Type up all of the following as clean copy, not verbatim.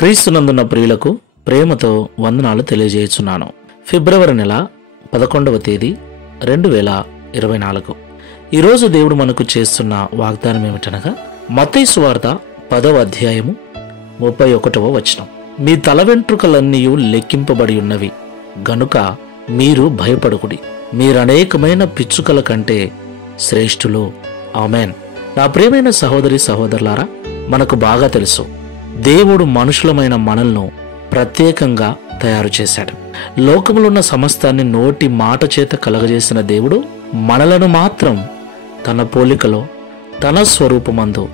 క్రీస్తునందున్న ప్రియులకు ప్రేమతో వందనాలు తెలియజేయుచున్నాను. ఫిబ్రవరి నెల 11వ తేదీ 2024. ఈరోజు దేవుడు మనకు చేస్తున్న వాగ్దానం ఏమిటనగా మత్తయి సువార్త 10వ అధ్యాయము 31వ వచనం. మీ తల వెంట్రుకలన్నీ లెక్కింపబడి ఉన్నవి గనుక మీరు భయపడకుడి, మీరనేకమైన పిచ్చుకల కంటే శ్రేష్ఠులు. ఆమెన్. నా ప్రియమైన సహోదరి సహోదరులారా, మనకు బాగా తెలుసు దేవుడు మనుషులమైన మనల్ని ప్రత్యేకంగా తయారు చేశాడు. లోకములో ఉన్న సమస్తాన్ని నోటి మాట చేత కలగజేసిన దేవుడు మనలను మాత్రం తన పోలికలో తన స్వరూపమందు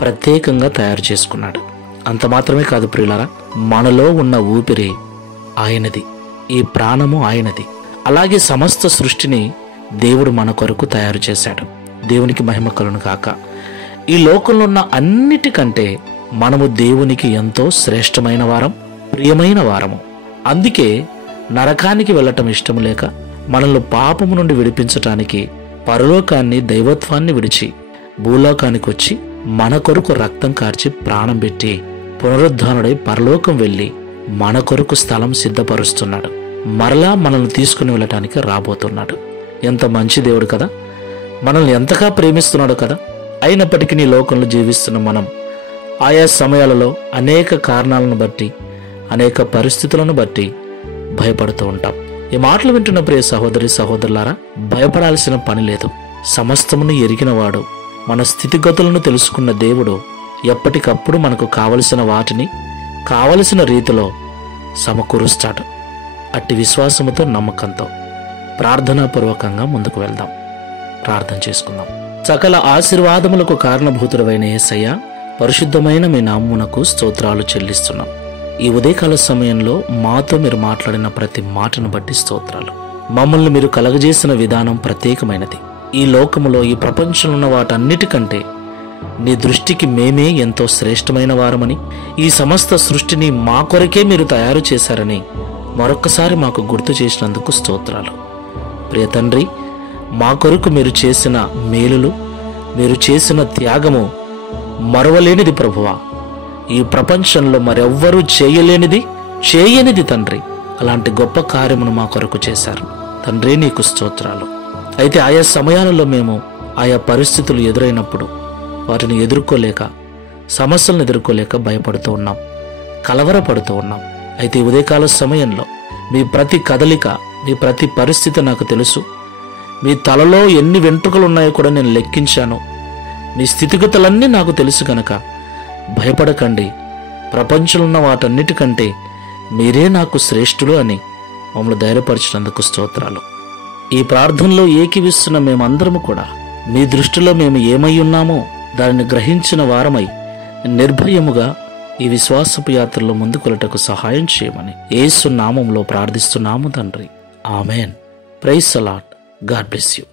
ప్రత్యేకంగా తయారు చేసుకున్నాడు. అంత మాత్రమే కాదు ప్రియులారా, మనలో ఉన్న ఊపిరి ఆయనది, ఈ ప్రాణము ఆయనది. అలాగే సమస్త సృష్టిని దేవుడు మన కొరకు తయారు చేశాడు. దేవునికి మహిమ కలుగును గాక. ఈ లోకంలో ఉన్న అన్నిటికంటే మనము దేవునికి ఎంతో శ్రేష్టమైన వారం, ప్రియమైన వారము. అందుకే నరకానికి వెళ్ళటం ఇష్టం లేక మనల్ని పాపము నుండి విడిపించటానికి పరలోకాన్ని దైవత్వాన్ని విడిచి భూలోకానికి వచ్చి మన కొరకు రక్తం కార్చి ప్రాణం పెట్టి పునరుద్ధానుడై పరలోకం వెళ్ళి మన కొరకు స్థలం సిద్ధపరుస్తున్నాడు. మరలా మనల్ని తీసుకుని వెళ్ళటానికి రాబోతున్నాడు. ఎంత మంచి దేవుడు కదా, మనల్ని ఎంతగా ప్రేమిస్తున్నాడు కదా. అయినప్పటికీ నీ లోకంలో జీవిస్తున్న మనం ఆయా సమయాలలో అనేక కారణాలను బట్టి, అనేక పరిస్థితులను బట్టి భయపడుతూ ఉంటాం. ఈ మాటలు వింటున్న ప్రియ సహోదరి సహోదరులారా, భయపడాల్సిన పని లేదు. సమస్తమును ఎరిగినవాడు, మన స్థితిగతులను తెలుసుకున్న దేవుడు ఎప్పటికప్పుడు మనకు కావలసిన వాటిని కావలసిన రీతిలో సమకూరుస్తాడు. అట్టి విశ్వాసముతో, నమ్మకంతో ప్రార్థనాపూర్వకంగా ముందుకు వెళ్దాం. ప్రార్థన చేసుకుందాం. సకల ఆశీర్వాదములకు కారణభూతుడైన యేసయ్య, పరిశుద్ధమైన మీ నామమునకు స్తోత్రాలు చెల్లిస్తున్నాం. ఈ ఉదయకాల సమయంలో మాతో మీరు మాట్లాడిన ప్రతి మాటను బట్టి స్తోత్రాలు. మమ్మల్ని మీరు కలగజేసిన విధానం ప్రత్యేకమైనది. ఈ లోకములో, ఈ ప్రపంచంలో ఉన్న వాటన్నిటికంటే నీ దృష్టికి మేమే ఎంతో శ్రేష్టమైన వారమని, ఈ సమస్త సృష్టిని మా కొరకే మీరు తయారు చేశారని మరొక్కసారి మాకు గుర్తు చేసినందుకు స్తోత్రాలు. ప్రియ తండ్రి, మా కొరకు మీరు చేసిన మేలులు, మీరు చేసిన త్యాగము మరవలేనిది ప్రభువా. ఈ ప్రపంచంలో మరెవ్వరూ చేయనిది తండ్రి. అలాంటి గొప్ప కార్యమును మా కొరకు చేశారు తండ్రి, నీకు స్తోత్రాలు. అయితే ఆయా సమయాలలో మేము ఆయా పరిస్థితులు ఎదురైనప్పుడు వాటిని ఎదుర్కోలేక, సమస్యలను ఎదుర్కోలేక భయపడుతూ ఉన్నాం, కలవరపడుతూ ఉన్నాం. అయితే ఈ ఉదయకాల సమయంలో మీ ప్రతి కదలిక, మీ ప్రతి పరిస్థితి నాకు తెలుసు. మీ తలలో ఎన్ని వెంట్రుకలు ఉన్నాయో కూడా నేను లెక్కించాను. మీ స్థితిగతులన్నీ నాకు తెలుసు గనక భయపడకండి, ప్రపంచంలో ఉన్న వాటన్నిటికంటే మీరే నాకు శ్రేష్ఠులు అని మమ్మల్ని ధైర్యపరిచినందుకు స్తోత్రాలు. ఈ ప్రార్థనలో ఏకీవిస్తున్న మేమందరము కూడా మీ దృష్టిలో మేము ఏమై ఉన్నామో దానిని గ్రహించిన వారమై నిర్భయముగా ఈ విశ్వాసపు యాత్రలో ముందుకొలటకు సహాయం చేయమని యేసు నామములో ప్రార్థిస్తున్నాము తండ్రి. Amen. Praise the lord. God bless you.